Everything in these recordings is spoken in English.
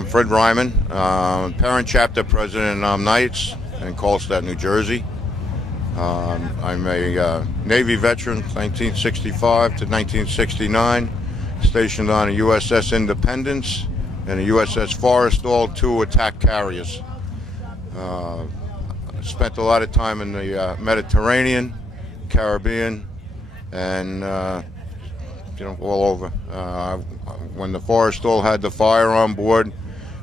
I'm Fred Ryman, parent chapter president of Knights in Colstadt, New Jersey. I'm a Navy veteran, 1965 to 1969, stationed on a USS Independence and a USS Forrestal, 2 attack carriers. Spent a lot of time in the Mediterranean, Caribbean, and all over. When the Forrestal had the fire on board,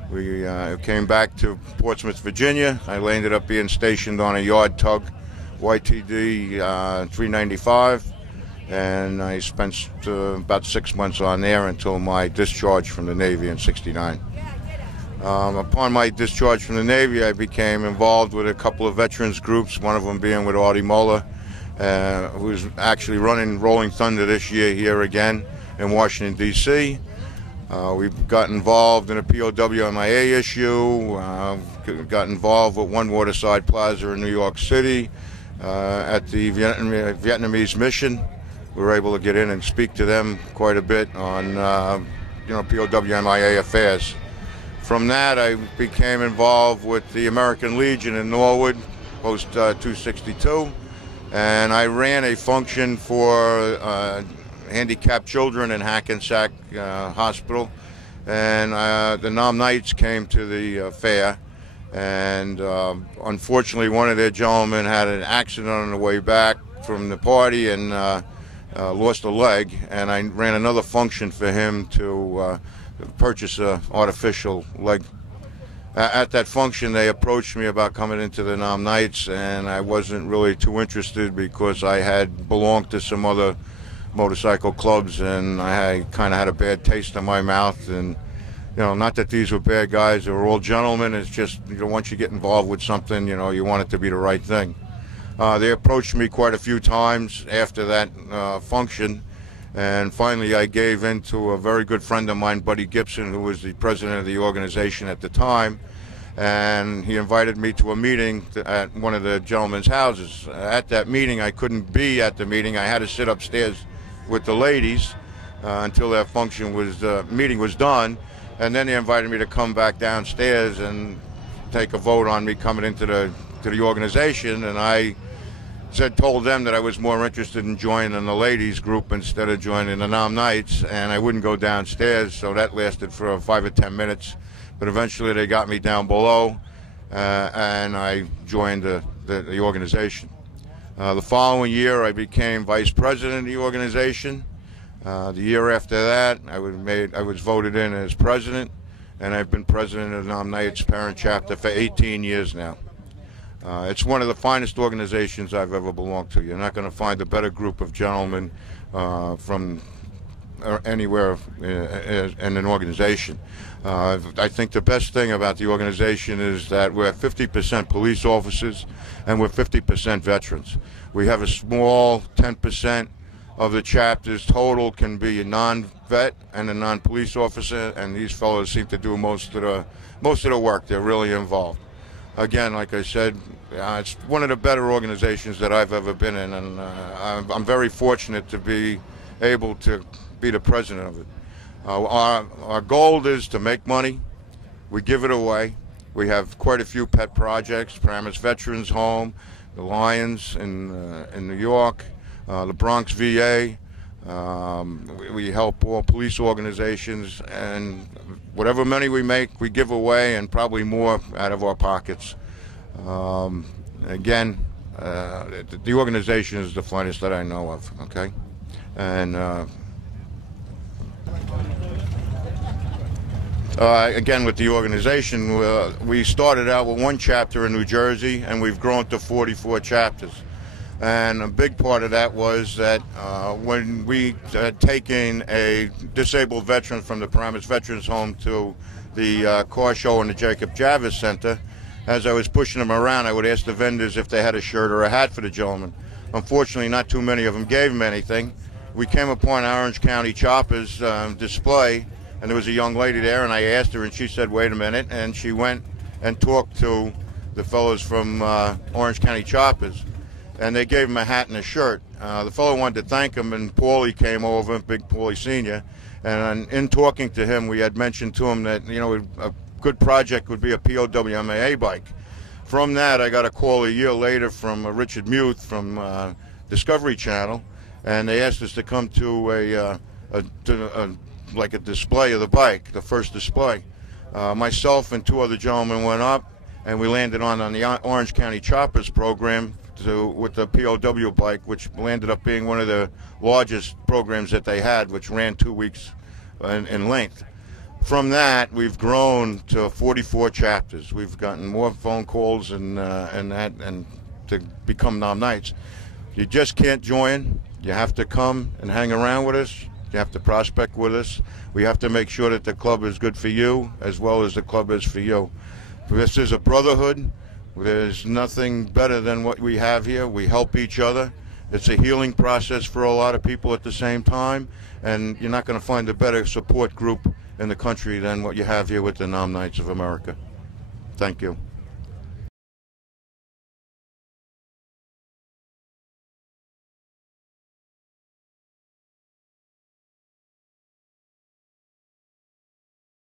we came back to Portsmouth, Virginia. I ended up being stationed on a yard tug, YTD 395, and I spent about 6 months on there until my discharge from the Navy in '69. Upon my discharge from the Navy, I became involved with a couple of veterans groups, one of them being with Artie Muller, who's actually running Rolling Thunder this year here again in Washington, D.C. We've got involved in a POW-MIA issue, got involved with One Waterside Plaza in New York City at the Vietnamese mission. We were able to get in and speak to them quite a bit on POW-MIA affairs. From that, I became involved with the American Legion in Norwood, Post 262, and I ran a function for handicapped children in Hackensack Hospital, and the Nam Knights came to the fair, and unfortunately one of their gentlemen had an accident on the way back from the party and lost a leg, and I ran another function for him to purchase an artificial leg. At that function, they approached me about coming into the Nam Knights, and I wasn't really too interested because I had belonged to some other motorcycle clubs, and I kind of had a bad taste in my mouth. And not that these were bad guys; they were all gentlemen. It's just once you get involved with something, you want it to be the right thing. They approached me quite a few times after that function, and finally I gave in to a very good friend of mine, Buddy Gibson, who was the president of the organization at the time, and he invited me to a meeting at one of the gentlemen's houses. At that meeting, I couldn't be at the meeting. I had to sit upstairs with the ladies until that meeting was done, and then they invited me to come back downstairs and take a vote on me coming into the organization, and I told them that I was more interested in joining the ladies group instead of joining the Nam Knights, and I wouldn't go downstairs, so that lasted for 5 or 10 minutes, but eventually they got me down below, and I joined the organization. The following year I became vice president of the organization. The year after that I was voted in as president, and I've been president of the Nam Knights parent chapter for 18 years now. It's one of the finest organizations I've ever belonged to. You're not going to find a better group of gentlemen from anywhere in an organization. I think the best thing about the organization is that we're 50% police officers and we're 50% veterans. We have a small 10% of the chapters total can be a non-vet and a non-police officer, and these fellows seem to do most of the work. They're really involved. Again, like I said, it's one of the better organizations that I've ever been in, and I'm very fortunate to be able to be the president of it. Our goal is to make money. We give it away. We have quite a few pet projects: Paramus Veterans Home, the Lions in New York, the Bronx VA. We help all police organizations, and whatever money we make, we give away, and probably more out of our pockets. Again, the organization is the finest that I know of. Okay, and again, with the organization, we started out with 1 chapter in New Jersey, and we've grown to 44 chapters. And a big part of that was that when we had taken a disabled veteran from the Paramus Veterans Home to the car show in the Jacob Javits Center, as I was pushing them around, I would ask the vendors if they had a shirt or a hat for the gentleman. Unfortunately, not too many of them gave him anything. We came upon Orange County Choppers display, and there was a young lady there, and I asked her, and she said, "Wait a minute," and she went and talked to the fellows from Orange County Choppers, and they gave him a hat and a shirt. The fellow wanted to thank him, and Paulie came over, Big Paulie Sr., and in talking to him, we had mentioned to him that, good project would be a POWMAA bike. From that, I got a call a year later from Richard Muth from Discovery Channel, and they asked us to come to like a display of the bike, the first display. Myself and two other gentlemen went up, and we landed on the Orange County Choppers program with the POW bike, which landed up being one of the largest programs that they had, which ran 2 weeks in length. From that, we've grown to 44 chapters. We've gotten more phone calls and to become Nom Knights. You just can't join. You have to come and hang around with us. You have to prospect with us. We have to make sure that the club is good for you as well as the club is for you. This is a brotherhood. There's nothing better than what we have here. We help each other. It's a healing process for a lot of people at the same time, and you're not going to find a better support group in the country than what you have here with the Nom Knights of America. Thank you.